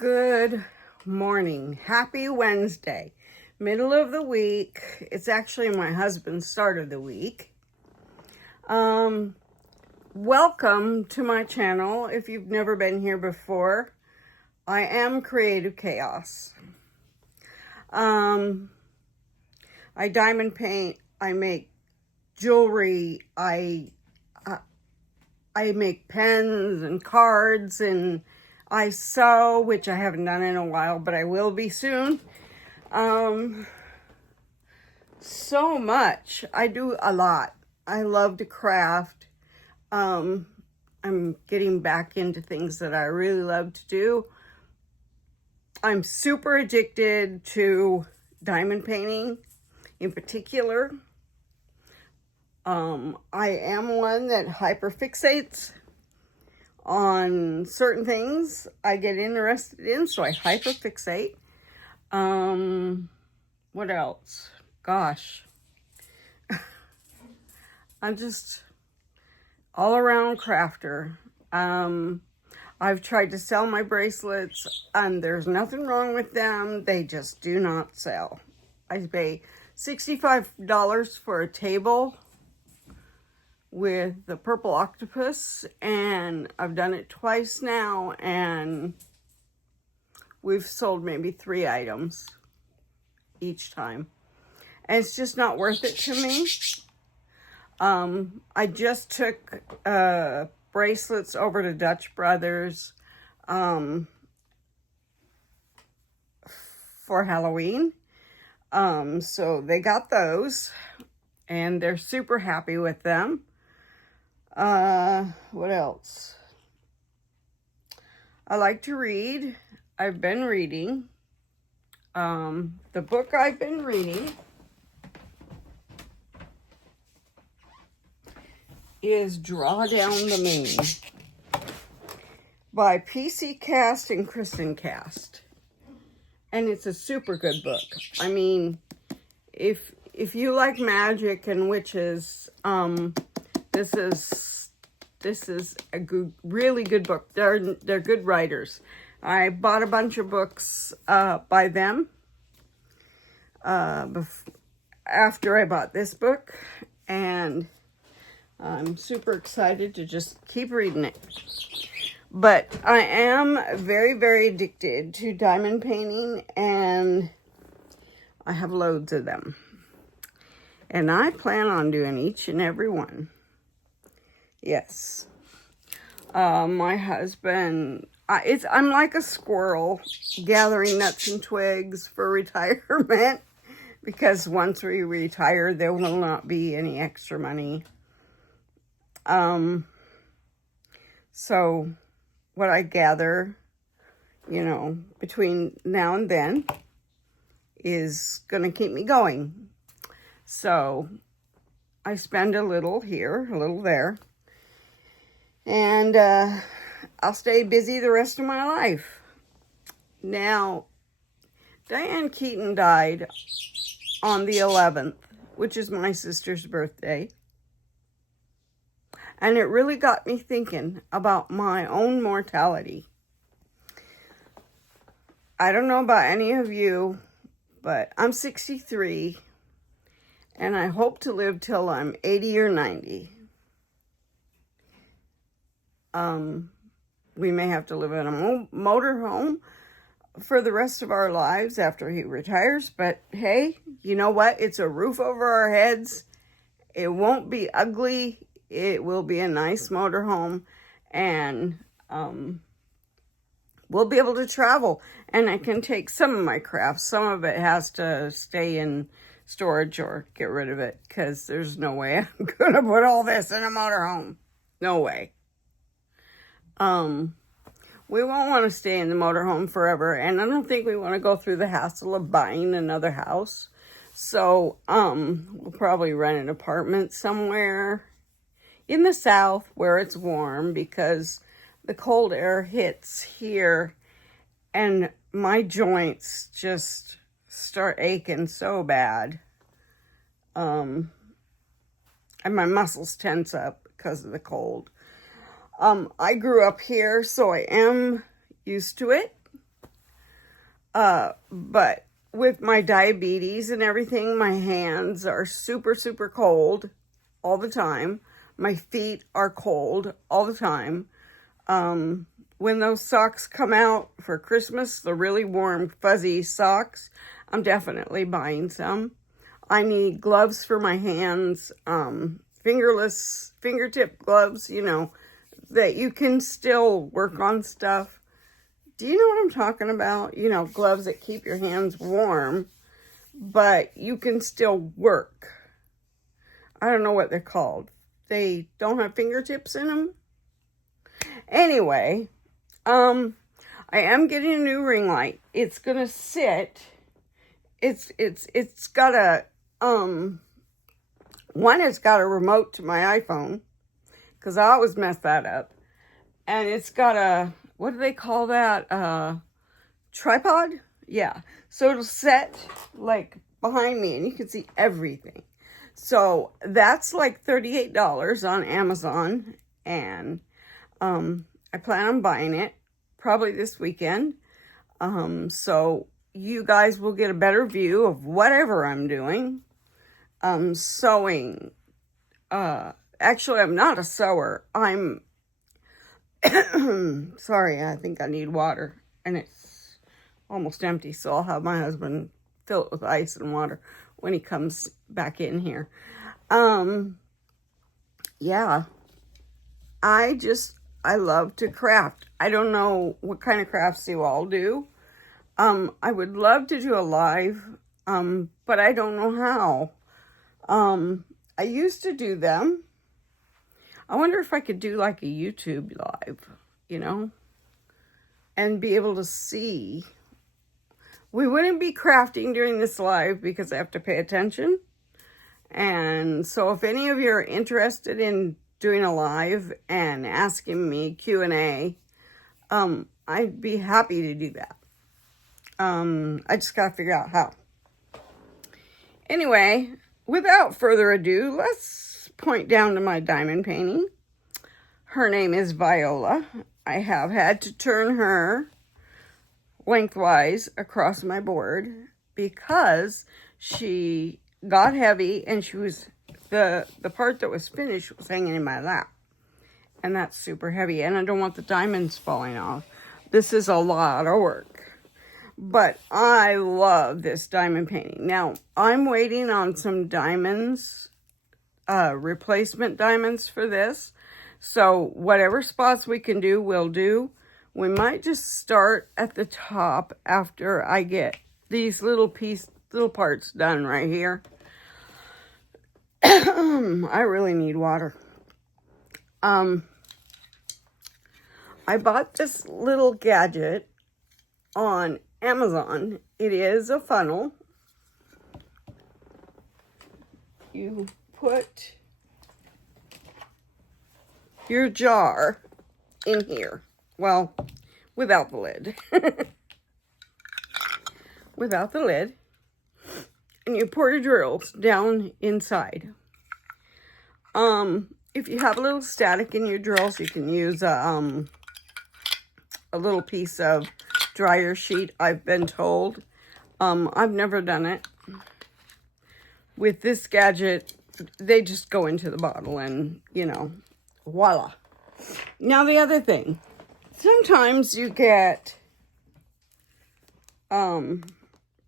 Good morning. Happy Wednesday. Middle of the week. It's actually my husband's start of the week. Welcome to my channel. If you've never been here before, I am Creative Chaos. I diamond paint. I make jewelry. I make pens and cards, and I sew, which I haven't done in a while, but I will be soon. So much. I do a lot. I love to craft. I'm getting back into things that I really love to do. I'm super addicted to diamond painting in particular. I am one that hyperfixates on certain things I get interested in, so I hyperfixate. What else? Gosh. I'm just all around crafter. I've tried to sell my bracelets, and there's nothing wrong with them. They just do not sell. I pay $65 for a table with the purple octopus, and I've done it twice now, and we've sold maybe 3 items each time, and it's just not worth it to me. I just took bracelets over to Dutch Brothers for Halloween, so they got those, and they're super happy with them. What else? I like to read. I've been reading. The book I've been reading is Draw Down the Moon by PC Cast and Kristen Cast. And it's a super good book. I mean, if you like magic and witches, this is a really good book. They're good writers. I bought a bunch of books by them after I bought this book, and I'm super excited to just keep reading it. But I am very, very addicted to diamond painting, and I have loads of them. And I plan on doing each and every one. Yes. My husband, I'm like a squirrel gathering nuts and twigs for retirement, because once we retire, there will not be any extra money. So what I gather, between now and then is going to keep me going. So I spend a little here, a little there. And I'll stay busy the rest of my life. Now, Diane Keaton died on the 11th, which is my sister's birthday. And it really got me thinking about my own mortality. I don't know about any of you, but I'm 63, and I hope to live till I'm 80 or 90. We may have to live in a motorhome for the rest of our lives after he retires, but hey, you know what? It's a roof over our heads. It won't be ugly. It will be a nice motorhome, and we'll be able to travel, and I can take some of my crafts. Some of it has to stay in storage or get rid of it, because there's no way I'm going to put all this in a motorhome. No way. We won't want to stay in the motorhome forever, and I don't think we want to go through the hassle of buying another house. So, we'll probably rent an apartment somewhere in the south where it's warm, because the cold air hits here and my joints just start aching so bad. And my muscles tense up because of the cold. I grew up here, so I am used to it. But with my diabetes and everything, my hands are super, super cold all the time. My feet are cold all the time. When those socks come out for Christmas, the really warm, fuzzy socks, I'm definitely buying some. I need gloves for my hands, fingertip gloves, that you can still work on stuff. Do you know what I'm talking about? Gloves that keep your hands warm, but you can still work. I don't know what they're called. They don't have fingertips in them. Anyway, I am getting a new ring light. It's gonna sit. It's got a one. It's got a remote to my iPhone, because I always mess that up. And it's got a, what do they call that? Tripod? Yeah. So it'll set like behind me and you can see everything. So that's like $38 on Amazon. And I plan on buying it probably this weekend. So you guys will get a better view of whatever I'm doing. Sewing. Actually, I'm not a sewer. I'm sorry, I think I need water, and it's almost empty, so I'll have my husband fill it with ice and water when he comes back in here. Yeah, I love to craft. I don't know what kind of crafts you all do. I would love to do a live, but I don't know how. I used to do them. I wonder if I could do like a YouTube live, and be able to see. We wouldn't be crafting during this live because I have to pay attention. And so if any of you are interested in doing a live and asking me Q&A, I'd be happy to do that. I just got to figure out how. Anyway, without further ado, let's point down to my diamond painting. Her name is Viola. I have had to turn her lengthwise across my board because she got heavy and she was, the part that was finished was hanging in my lap. And that's super heavy. And I don't want the diamonds falling off. This is a lot of work. But I love this diamond painting. Now, I'm waiting on some diamonds, replacement diamonds for this. So whatever spots we can do, we'll do. We might just start at the top after I get these little parts done right here. I really need water. I bought this little gadget on Amazon. It is a funnel. You put your jar in here. Well, without the lid. Without the lid. And you pour your drills down inside. If you have a little static in your drills, you can use a little piece of dryer sheet, I've been told. I've never done it. With this gadget, they just go into the bottle and, voila. Now the other thing, sometimes you get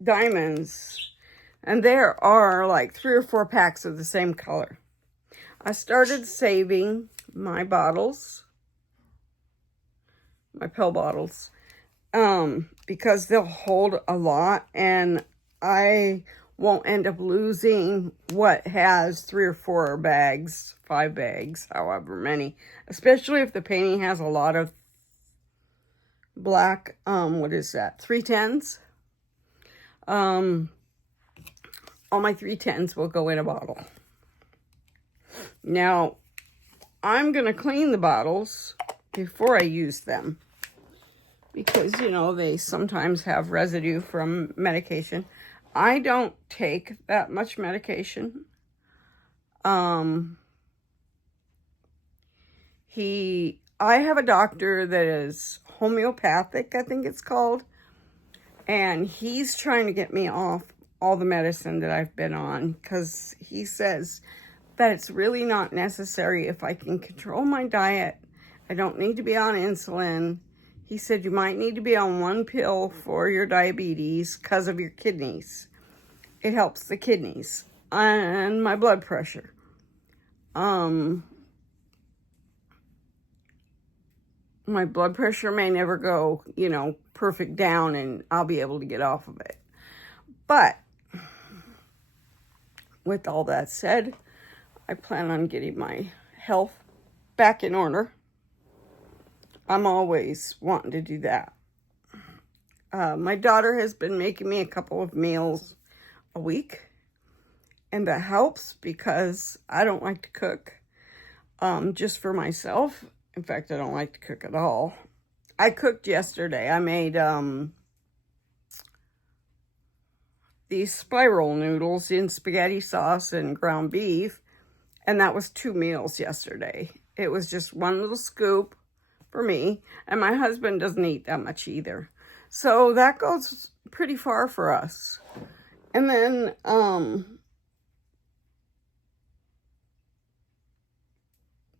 diamonds and there are like 3 or 4 packs of the same color. I started saving my bottles, my pill bottles, because they'll hold a lot and I won't end up losing what has 3 or 4 bags, 5 bags, however many, especially if the painting has a lot of black, what is that, 310s? All my 310s will go in a bottle. Now, I'm going to clean the bottles before I use them because, they sometimes have residue from medication. I don't take that much medication. I have a doctor that is homeopathic, I think it's called. And he's trying to get me off all the medicine that I've been on, because he says that it's really not necessary if I can control my diet. I don't need to be on insulin. He said you might need to be on one pill for your diabetes because of your kidneys. It helps the kidneys and my blood pressure. My blood pressure may never go, you know, perfect down, and I'll be able to get off of it. But with all that said, I plan on getting my health back in order. I'm always wanting to do that. My daughter has been making me a couple of meals a week, and that helps because I don't like to cook just for myself. In fact, I don't like to cook at all. I cooked yesterday. I made these spiral noodles in spaghetti sauce and ground beef, and that was 2 meals yesterday. It was just one little scoop for me, and my husband doesn't eat that much either. So that goes pretty far for us. And then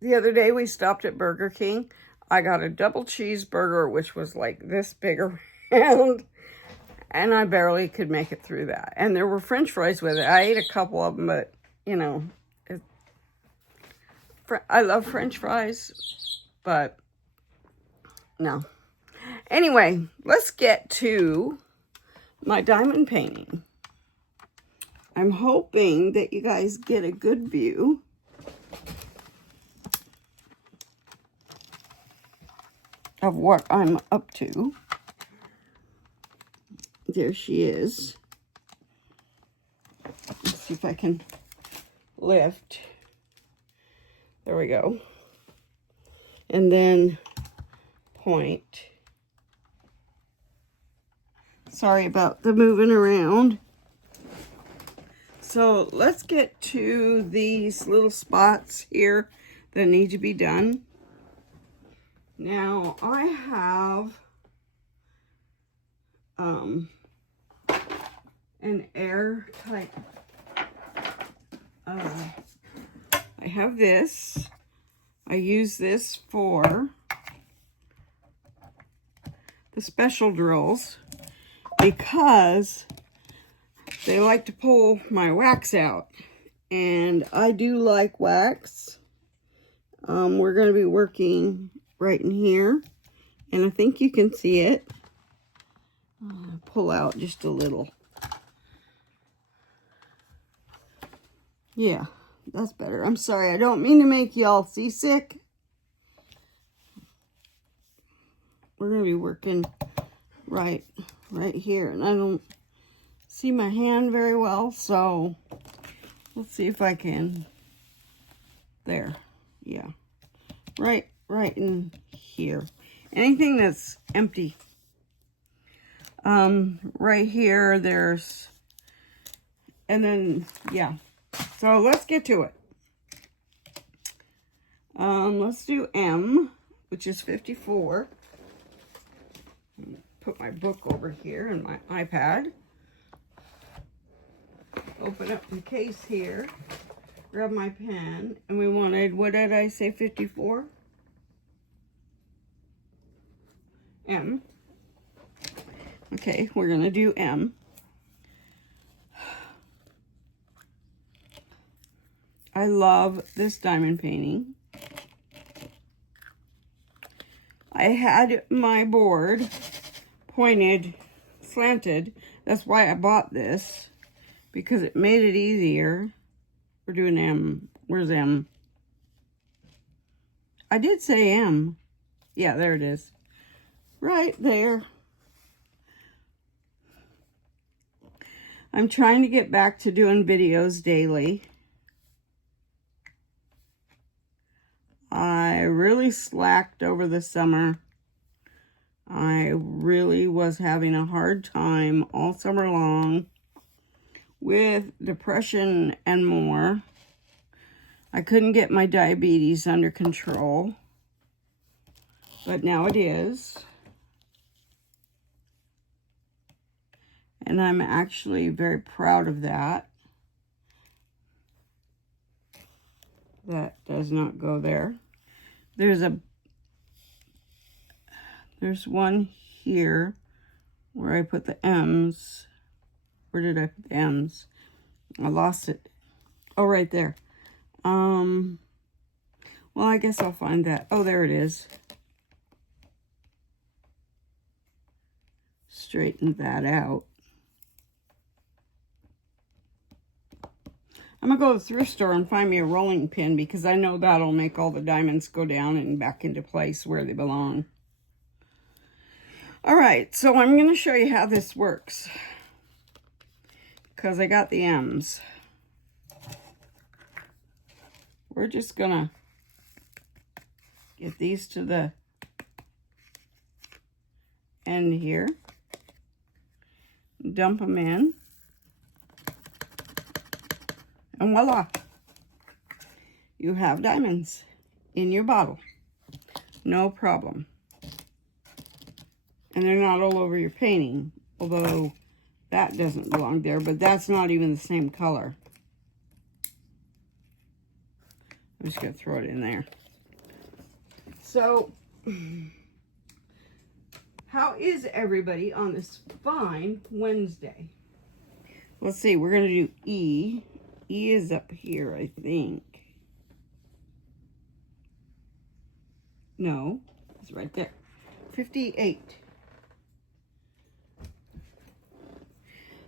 the other day we stopped at Burger King. I got a double cheeseburger, which was like this big around, and I barely could make it through that. And there were French fries with it. I ate a couple of them, but, you know, I love French fries, but no. Anyway, let's get to my diamond painting. I'm hoping that you guys get a good view. Of what I'm up to. There she is. Let's see if I can lift. There we go. And then point. Sorry about the moving around. So let's get to these little spots here that need to be done. Now, I have an airtight, I have this. I use this for the special drills because they like to pull my wax out. And I do like wax. We're going to be working right in here, and I think you can see it. Pull out just a little. Yeah, that's better. I'm sorry, I don't mean to make y'all seasick. We're gonna be working right here, and I don't see my hand very well, so let's see if I can. There, yeah, right in here. Anything that's empty. Right here, there's, and then, yeah. So let's get to it. Let's do M, which is 54. Put my book over here and my iPad. Open up the case here. Grab my pen, and we wanted, what did I say, 54? M. Okay, we're gonna do M. I love this diamond painting. I had my board pointed, slanted. That's why I bought this, because it made it easier. We're doing M. Where's M? I did say M. Yeah, there it is. Right there. I'm trying to get back to doing videos daily. I really slacked over the summer. I really was having a hard time all summer long with depression and more. I couldn't get my diabetes under control, but now it is. And I'm actually very proud of that. That does not go there. There's one here where I put the M's. Where did I put the M's? I lost it. Oh, right there. Well, I guess I'll find that. Oh, there it is. Straighten that out. I'm going to go to the thrift store and find me a rolling pin because I know that'll make all the diamonds go down and back into place where they belong. All right, so I'm going to show you how this works because I got the M's. We're just going to get these to the end here. Dump them in. And voila. You have diamonds in your bottle. No problem. And they're not all over your painting. Although that doesn't belong there. But that's not even the same color. I'm just going to throw it in there. So, how is everybody on this fine Wednesday? Let's see, we're going to do E. E is up here, I think. No, it's right there. 58.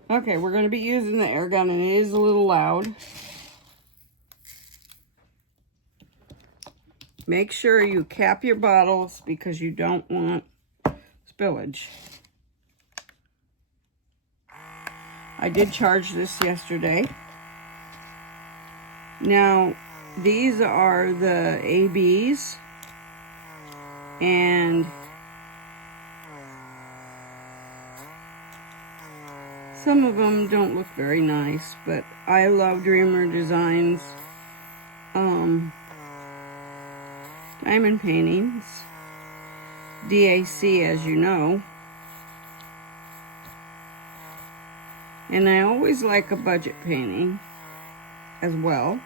Okay, we're going to be using the air gun, and it is a little loud. Make sure you cap your bottles because you don't want spillage. I did charge this yesterday. Now, these are the ABs, and some of them don't look very nice, but I love Dreamer Designs diamond paintings. DAC, as you know. And I always like a budget painting as well.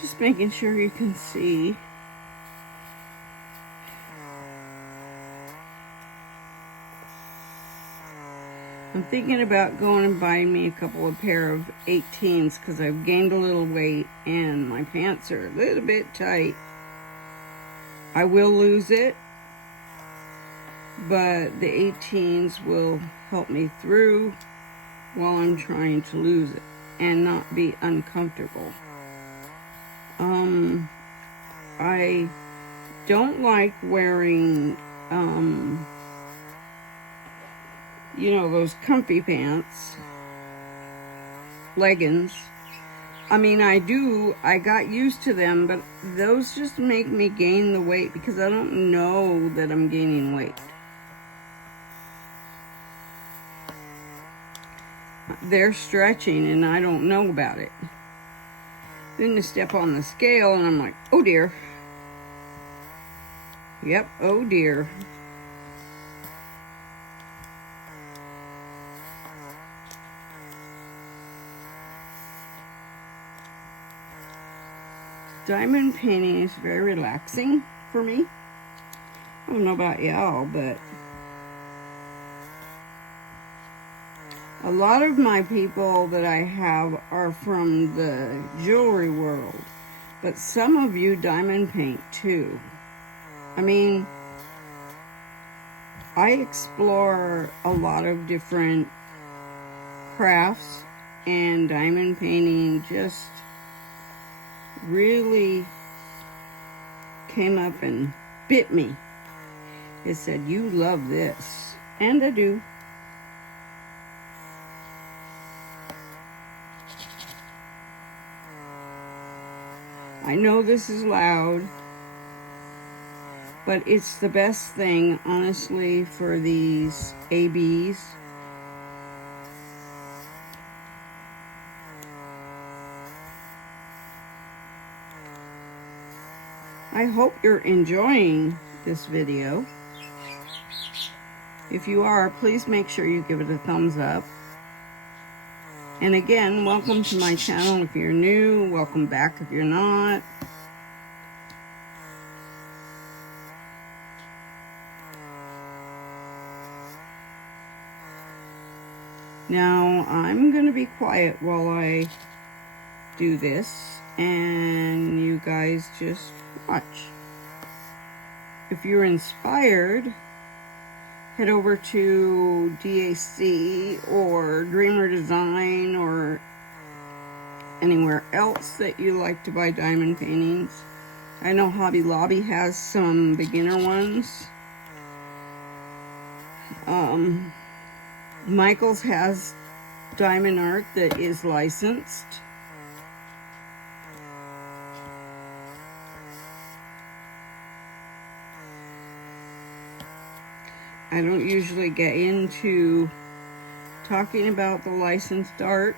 Just making sure you can see. I'm thinking about going and buying me a couple of pair of 18s because I've gained a little weight and my pants are a little bit tight. I will lose it, but the 18s will help me through while I'm trying to lose it and not be uncomfortable. I don't like wearing you know, those comfy pants, leggings. I mean, I got used to them, but those just make me gain the weight because I don't know that I'm gaining weight. They're stretching and I don't know about it. Then to step on the scale and I'm like, oh dear. Yep, oh dear. Diamond painting is very relaxing for me. I don't know about y'all, but a lot of my people that I have are from the jewelry world, but some of you diamond paint too. I mean, I explore a lot of different crafts, and diamond painting just really came up and bit me. It said, you love this. And I do. I know this is loud, but it's the best thing, honestly, for these ABs. I hope you're enjoying this video. If you are, please make sure you give it a thumbs up. And again, welcome to my channel if you're new. Welcome back if you're not. Now, I'm going to be quiet while I do this, and you guys just watch. If you're inspired, head over to DAC or Dreamer Design or anywhere else that you like to buy diamond paintings. I know Hobby Lobby has some beginner ones. Michael's has diamond art that is licensed. I don't usually get into talking about the licensed art.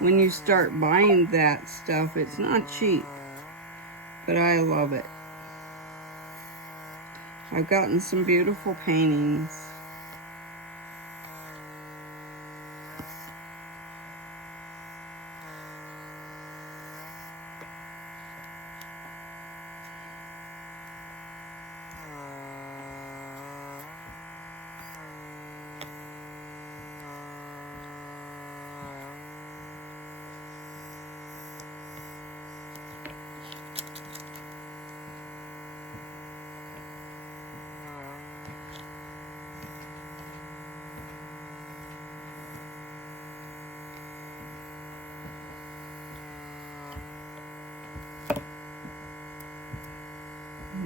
When you start buying that stuff, it's not cheap, but I love it. I've gotten some beautiful paintings.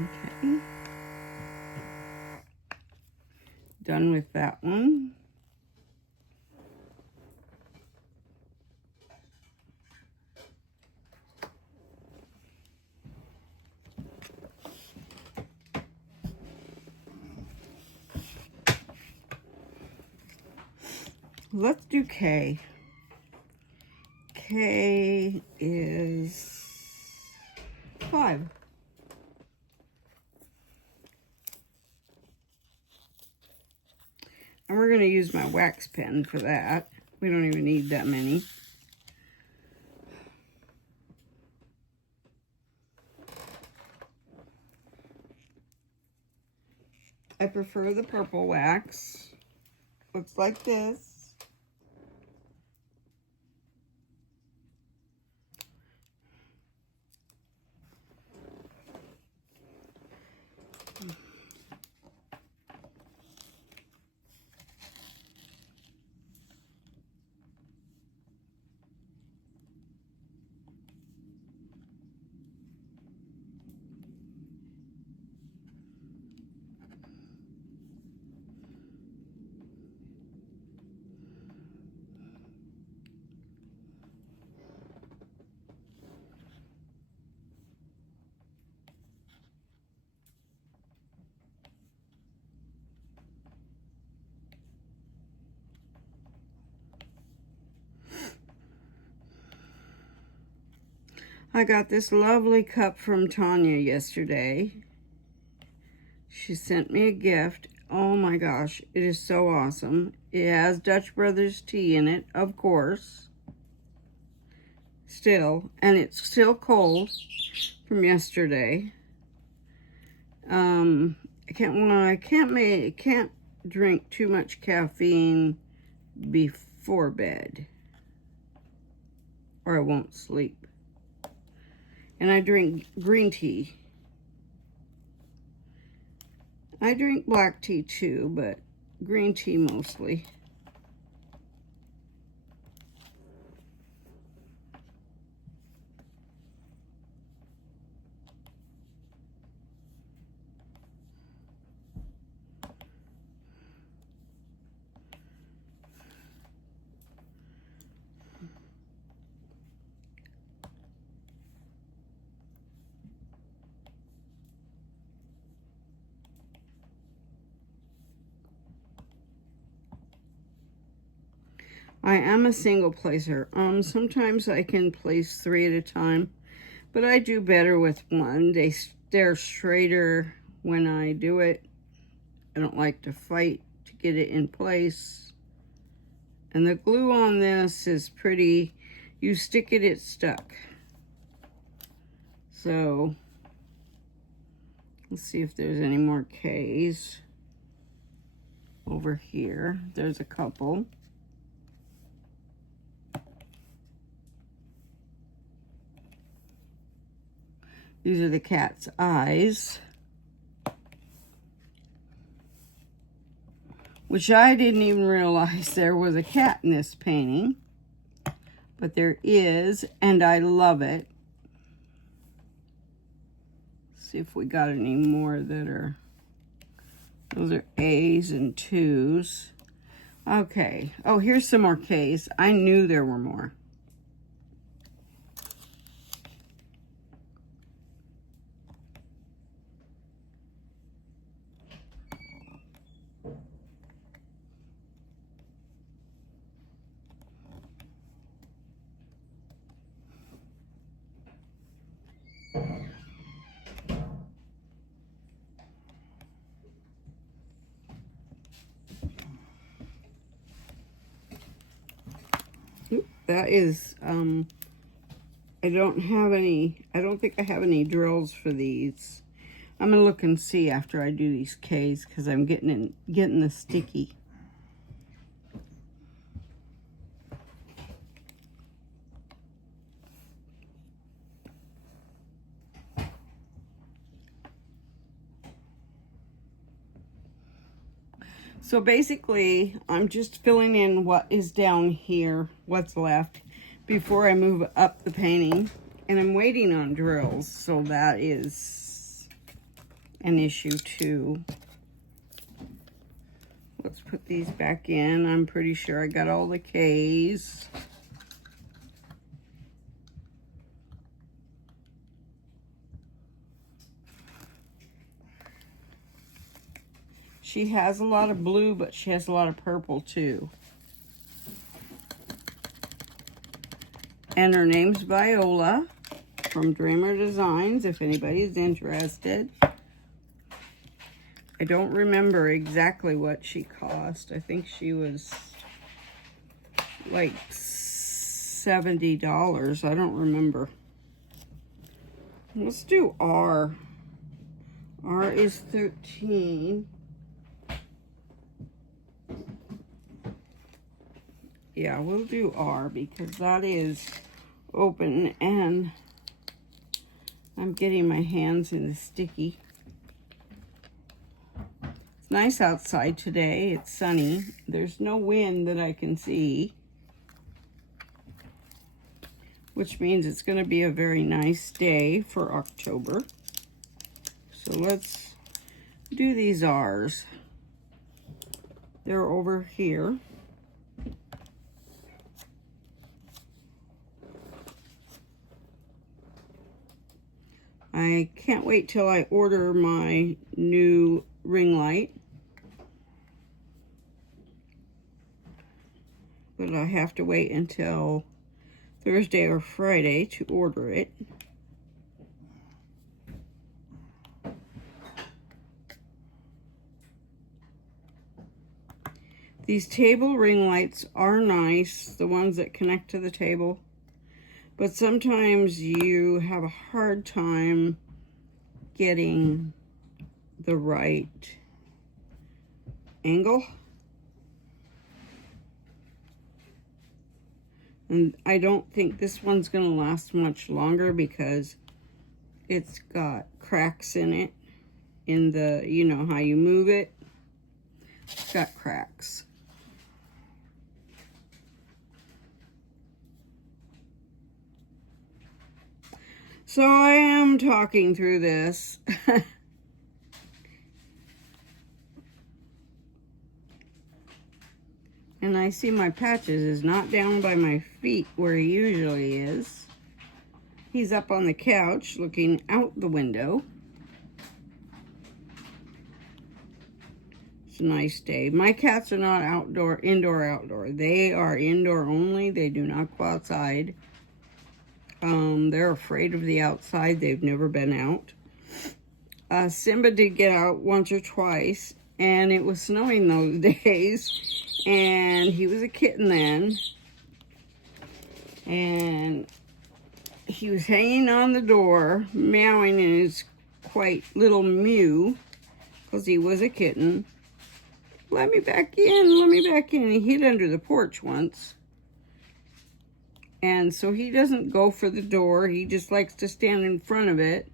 Okay. Done with that one. Let's do K. K is 5. And we're going to use my wax pen for that. We don't even need that many. I prefer the purple wax. Looks like this. I got this lovely cup from Tanya yesterday. She sent me a gift. Oh my gosh, it is so awesome. It has Dutch Brothers tea in it, of course. Still, and it's still cold from yesterday. I can't drink too much caffeine before bed, or I won't sleep. And I drink green tea. I drink black tea too, but green tea mostly. I am a single placer. Sometimes I can place 3 at a time, but I do better with 1. They're straighter when I do it. I don't like to fight to get it in place. And the glue on this is pretty, you stick it, it's stuck. So, let's see if there's any more K's over here. There's a couple. These are the cat's eyes, which I didn't even realize there was a cat in this painting, but there is, and I love it. Let's see if we got any more that are, those are A's and 2's. Okay, oh, here's some more K's. I knew there were more. That is, I don't think I have any drills for these. I'm gonna look and see after I do these K's, because I'm getting the sticky. So basically, I'm just filling in what is down here, what's left, before I move up the painting. And I'm waiting on drills, so that is an issue too. Let's put these back in. I'm pretty sure I got all the K's. She has a lot of blue, but she has a lot of purple too. And her name's Viola from Dreamer Designs, if anybody's interested. I don't remember exactly what she cost. I think she was like $70. I don't remember. Let's do R. R is 13. Yeah, we'll do R because that is open and I'm getting my hands in the sticky. It's nice outside today. It's sunny. There's no wind that I can see, which means it's going to be a very nice day for October. So let's do these R's. They're over here. I can't wait till I order my new ring light. But I have to wait until Thursday or Friday to order it. These table ring lights are nice, the ones that connect to the table. But sometimes you have a hard time getting the right angle. And I don't think this one's going to last much longer because it's got cracks in it. In the, you know, how you move it. It's got cracks. So I am talking through this. And I see my Patches is not down by my feet where he usually is. He's up on the couch looking out the window. It's a nice day. My cats are not indoor, outdoor. They are indoor only. They do not go outside. They're afraid of the outside. They've never been out. Simba did get out once or twice, and it was snowing those days, and he was a kitten then, and he was hanging on the door, meowing in his quite little mew, because he was a kitten. Let me back in, let me back in. He hid under the porch once. And so he doesn't go for the door. He just likes to stand in front of it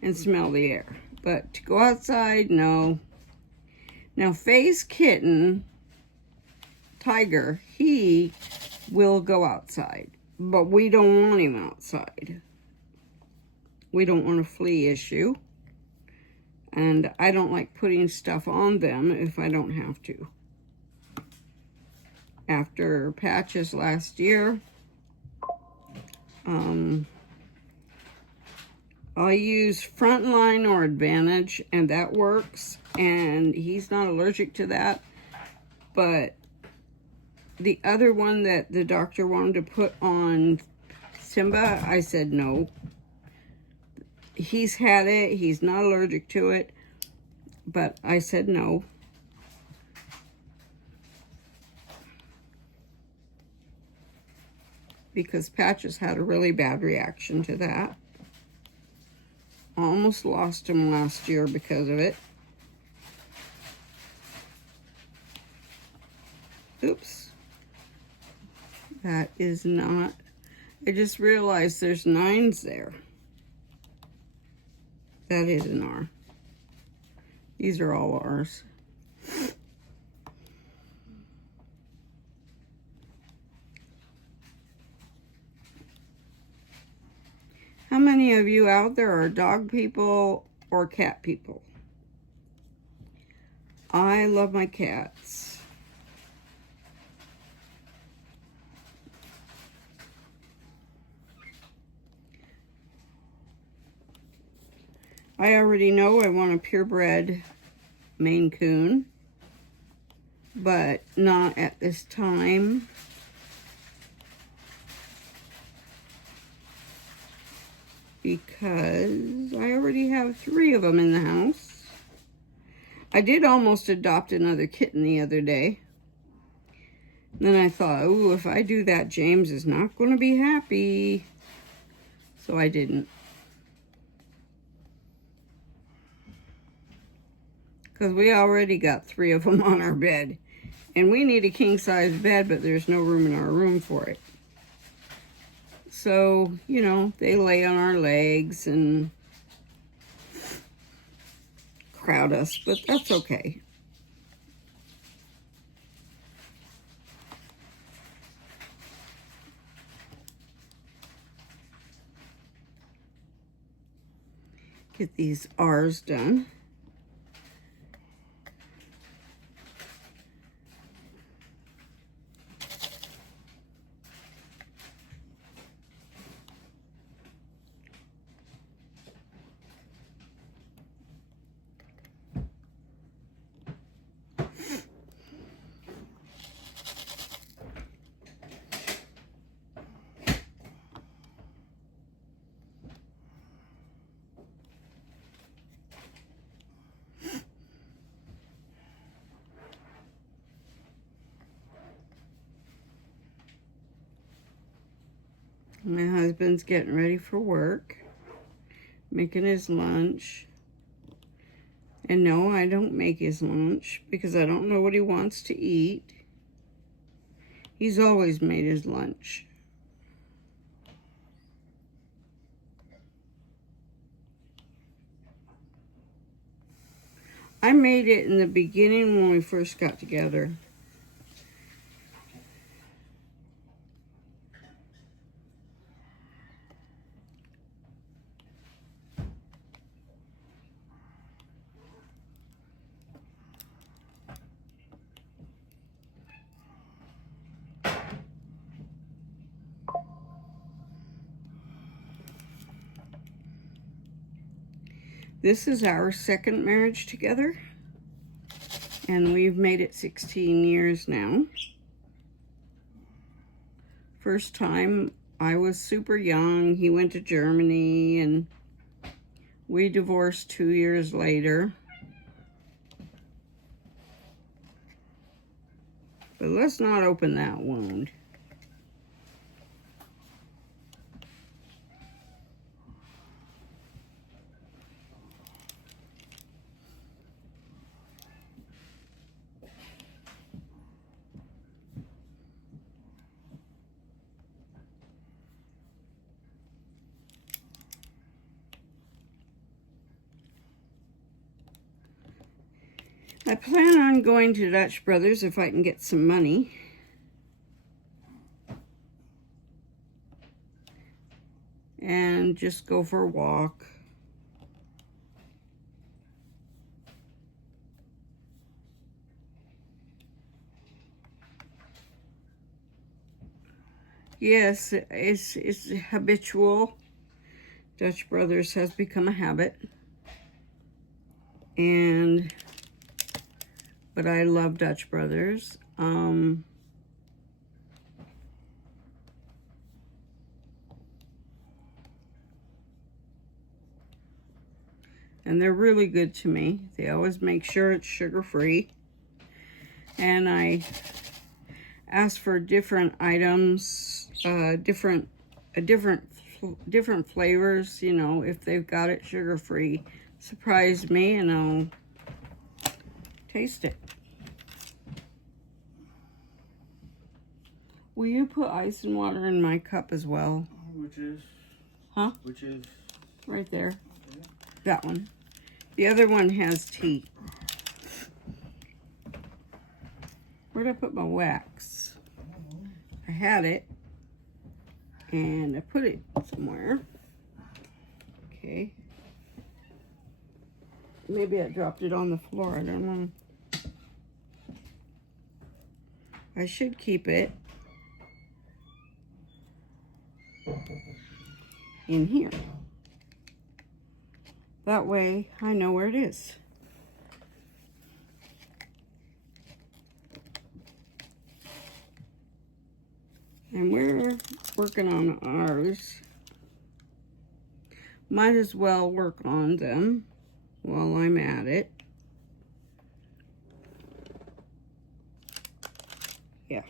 and smell the air. But to go outside, no. Now, Faye's kitten, Tiger, he will go outside. But we don't want him outside. We don't want a flea issue. And I don't like putting stuff on them if I don't have to. After patches last year, I'll use Frontline or Advantage, and that works. And he's not allergic to that. But the other one that the doctor wanted to put on Simba, I said no. He's had it. He's not allergic to it. But I said no. Because Patches had a really bad reaction to that. Almost lost him last year because of it. Oops. That is not... I just realized there's 9s there. That is an R. These are all R's. How many of you out there are dog people or cat people? I love my cats. I already know I want a purebred Maine Coon, but not at this time. Because I already have 3 of them in the house. I did almost adopt another kitten the other day. Then I thought, oh, if I do that, James is not going to be happy. So I didn't. Because we already got 3 of them on our bed. And we need a king-size bed, but there's no room in our room for it. So, you know, they lay on our legs and crowd us, but that's okay. Get these R's done. My husband's getting ready for work, making his lunch. And no, I don't make his lunch because I don't know what he wants to eat. He's always made his lunch. I made it in the beginning when we first got together. This is our second marriage together. And we've made it 16 years now. First time I was super young. He went to Germany and we divorced 2 years later. But let's not open that wound. I plan on going to Dutch Brothers if I can get some money. And just go for a walk. Yes, it's habitual. Dutch Brothers has become a habit. But I love Dutch Brothers. And they're really good to me. They always make sure it's sugar-free. And I ask for different items, different flavors, you know, if they've got it sugar-free. Surprise me and I'll taste it. Will you put ice and water in my cup as well? Which is? Huh? Which is? Right there. Okay. That one. The other one has tea. Where'd I put my wax? I had it. And I put it somewhere. Okay. Maybe I dropped it on the floor. I don't know. I should keep it in here. That way I know where it is. And we're working on ours. Might as well work on them while I'm at it. Yeah.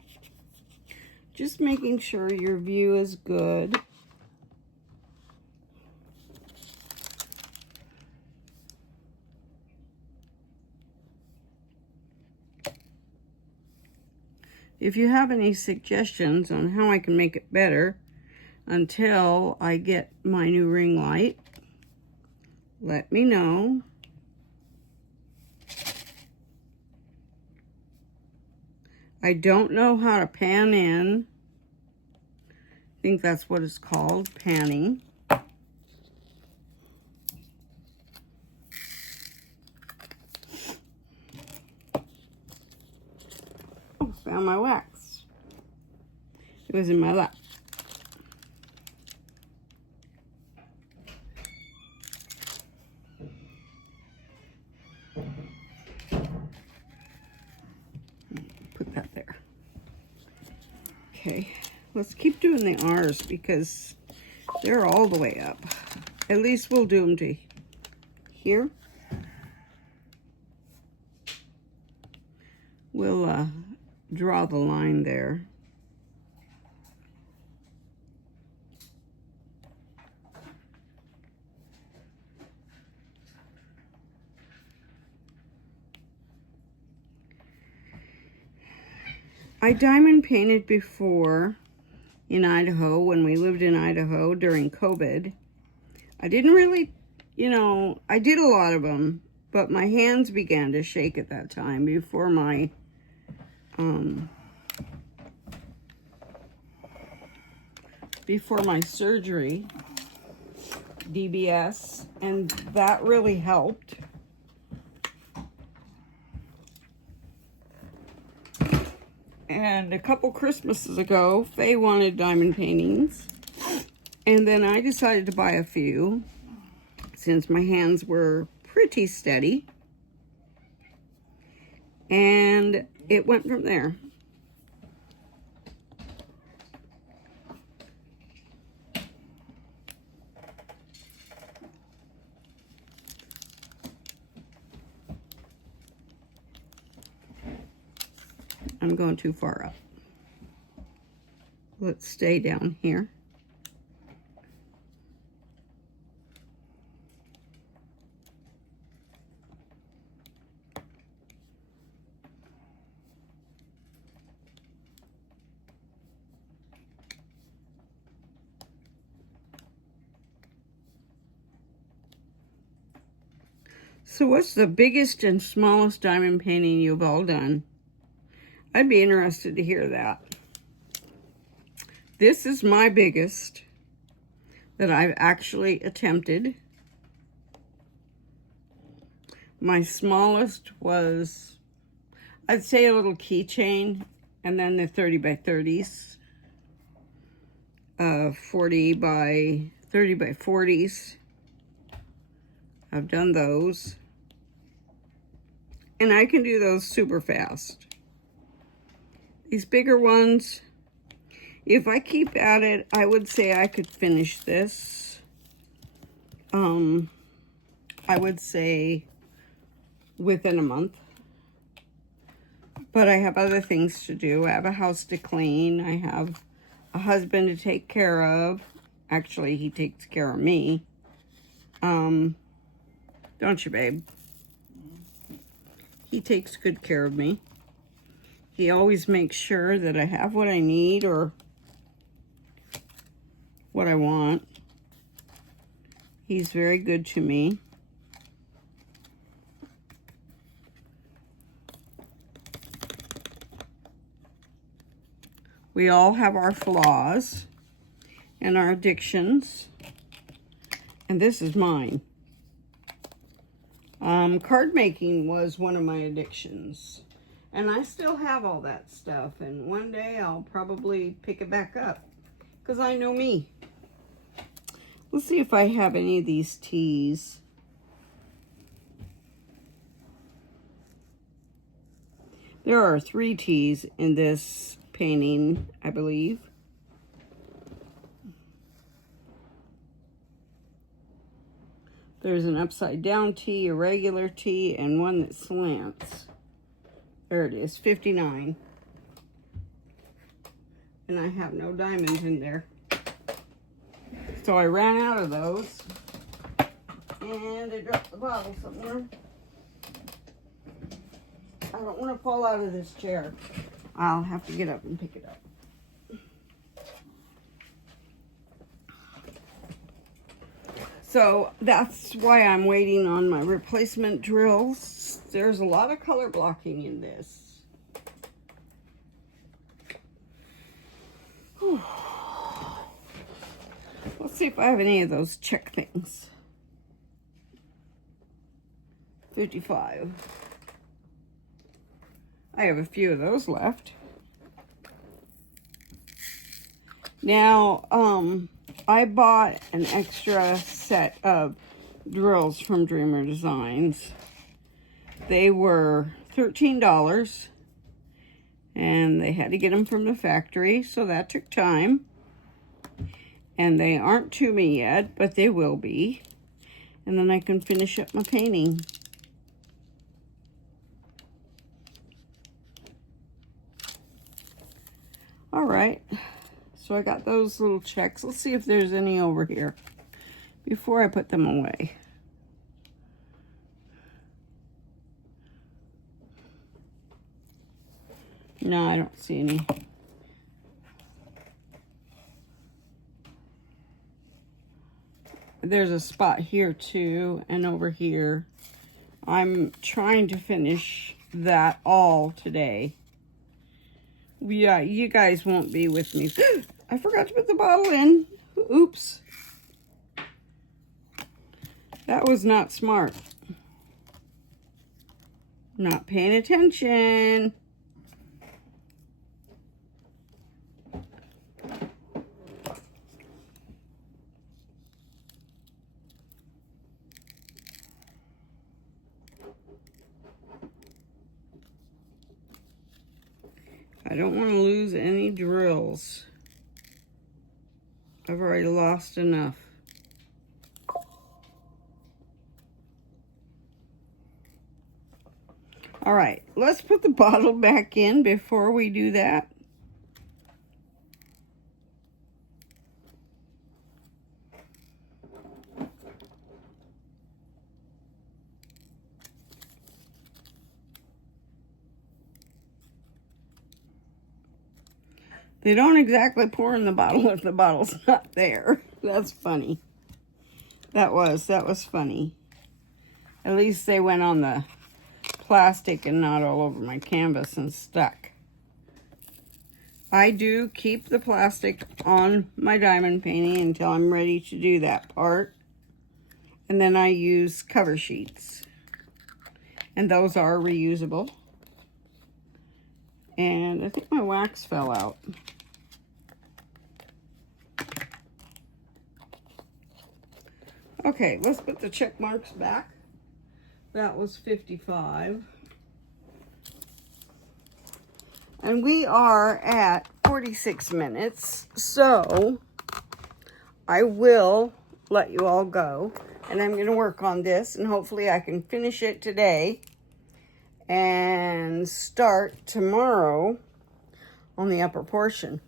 Just making sure your view is good. If you have any suggestions on how I can make it better until I get my new ring light, let me know. I don't know how to pan in. I think that's what it's called, panning. Oh, found my wax. It was in my lap. Put that there. Okay, let's keep doing the R's because they're all the way up. At least we'll do them to here. We'll draw the line there. I diamond painted before in Idaho when we lived in Idaho during COVID. I didn't really, you know, I did a lot of them, but my hands began to shake at that time before my surgery, DBS, and that really helped. And a couple Christmases ago, Faye wanted diamond paintings. And then I decided to buy a few since my hands were pretty steady. And it went from there. I'm going too far up. Let's stay down here. So what's the biggest and smallest diamond painting you've all done? I'd be interested to hear that. This is my biggest that I've actually attempted. My smallest was, I'd say, a little keychain, and then the 30 by 30s, 40 by 30 by 40s. I've done those. And I can do those super fast. These bigger ones, if I keep at it, I would say I could finish this. I would say within a month. But I have other things to do. I have a house to clean. I have a husband to take care of. Actually, he takes care of me. Don't you, babe? He takes good care of me. He always makes sure that I have what I need or what I want. He's very good to me. We all have our flaws and our addictions. And this is mine. Card making was one of my addictions. And I still have all that stuff. And one day I'll probably pick it back up. Because I know me. Let's see if I have any of these teas. There are 3 teas in this painting, I believe. There's an upside down T, a regular T, and one that slants. There it is, 59. And I have no diamonds in there. So I ran out of those. And I dropped the bottle somewhere. I don't want to fall out of this chair. I'll have to get up and pick it up. So that's why I'm waiting on my replacement drills. There's a lot of color blocking in this. Whew. Let's see if I have any of those check things. 55. I have a few of those left. Now, I bought an extra set of drills from Dreamer Designs. They were $13, and they had to get them from the factory, so that took time. And they aren't to me yet, but they will be. And then I can finish up my painting. All right. So I got those little checks. Let's see if there's any over here before I put them away. No, I don't see any. There's a spot here too, and over here. I'm trying to finish that all today. Yeah, you guys won't be with me. I forgot to put the bottle in. Oops. That was not smart. Not paying attention. I don't want to lose any drills. I've already lost enough. All right, let's put the bottle back in before we do that. They don't exactly pour in the bottle if the bottle's not there. That's funny. That was funny. At least they went on the plastic and not all over my canvas and stuck. I do keep the plastic on my diamond painting until I'm ready to do that part. And then I use cover sheets. And those are reusable. And I think my wax fell out. Okay, let's put the check marks back. That was 55. And we are at 46 minutes. So I will let you all go. And I'm going to work on this. And hopefully I can finish it today. And start tomorrow on the upper portion.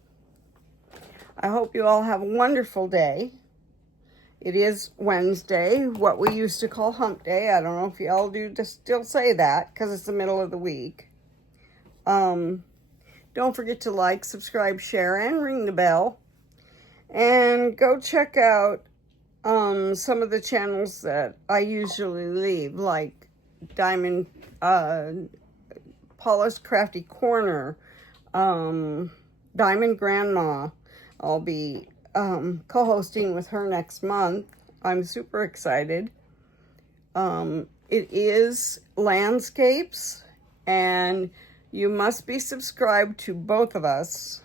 I hope you all have a wonderful day. It is Wednesday, what we used to call hump day. I don't know if y'all do still say that because it's the middle of the week. Don't forget to like, subscribe, share, and ring the bell. And go check out some of the channels that I usually leave, like Diamond, Paula's Crafty Corner, Diamond Grandma. I'll be co-hosting with her next month. I'm super excited. It is landscapes, and you must be subscribed to both of us.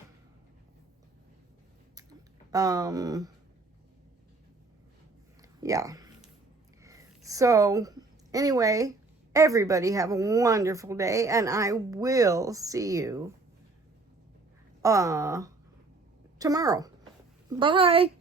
Yeah. So, anyway, everybody have a wonderful day, and I will see you tomorrow. Bye.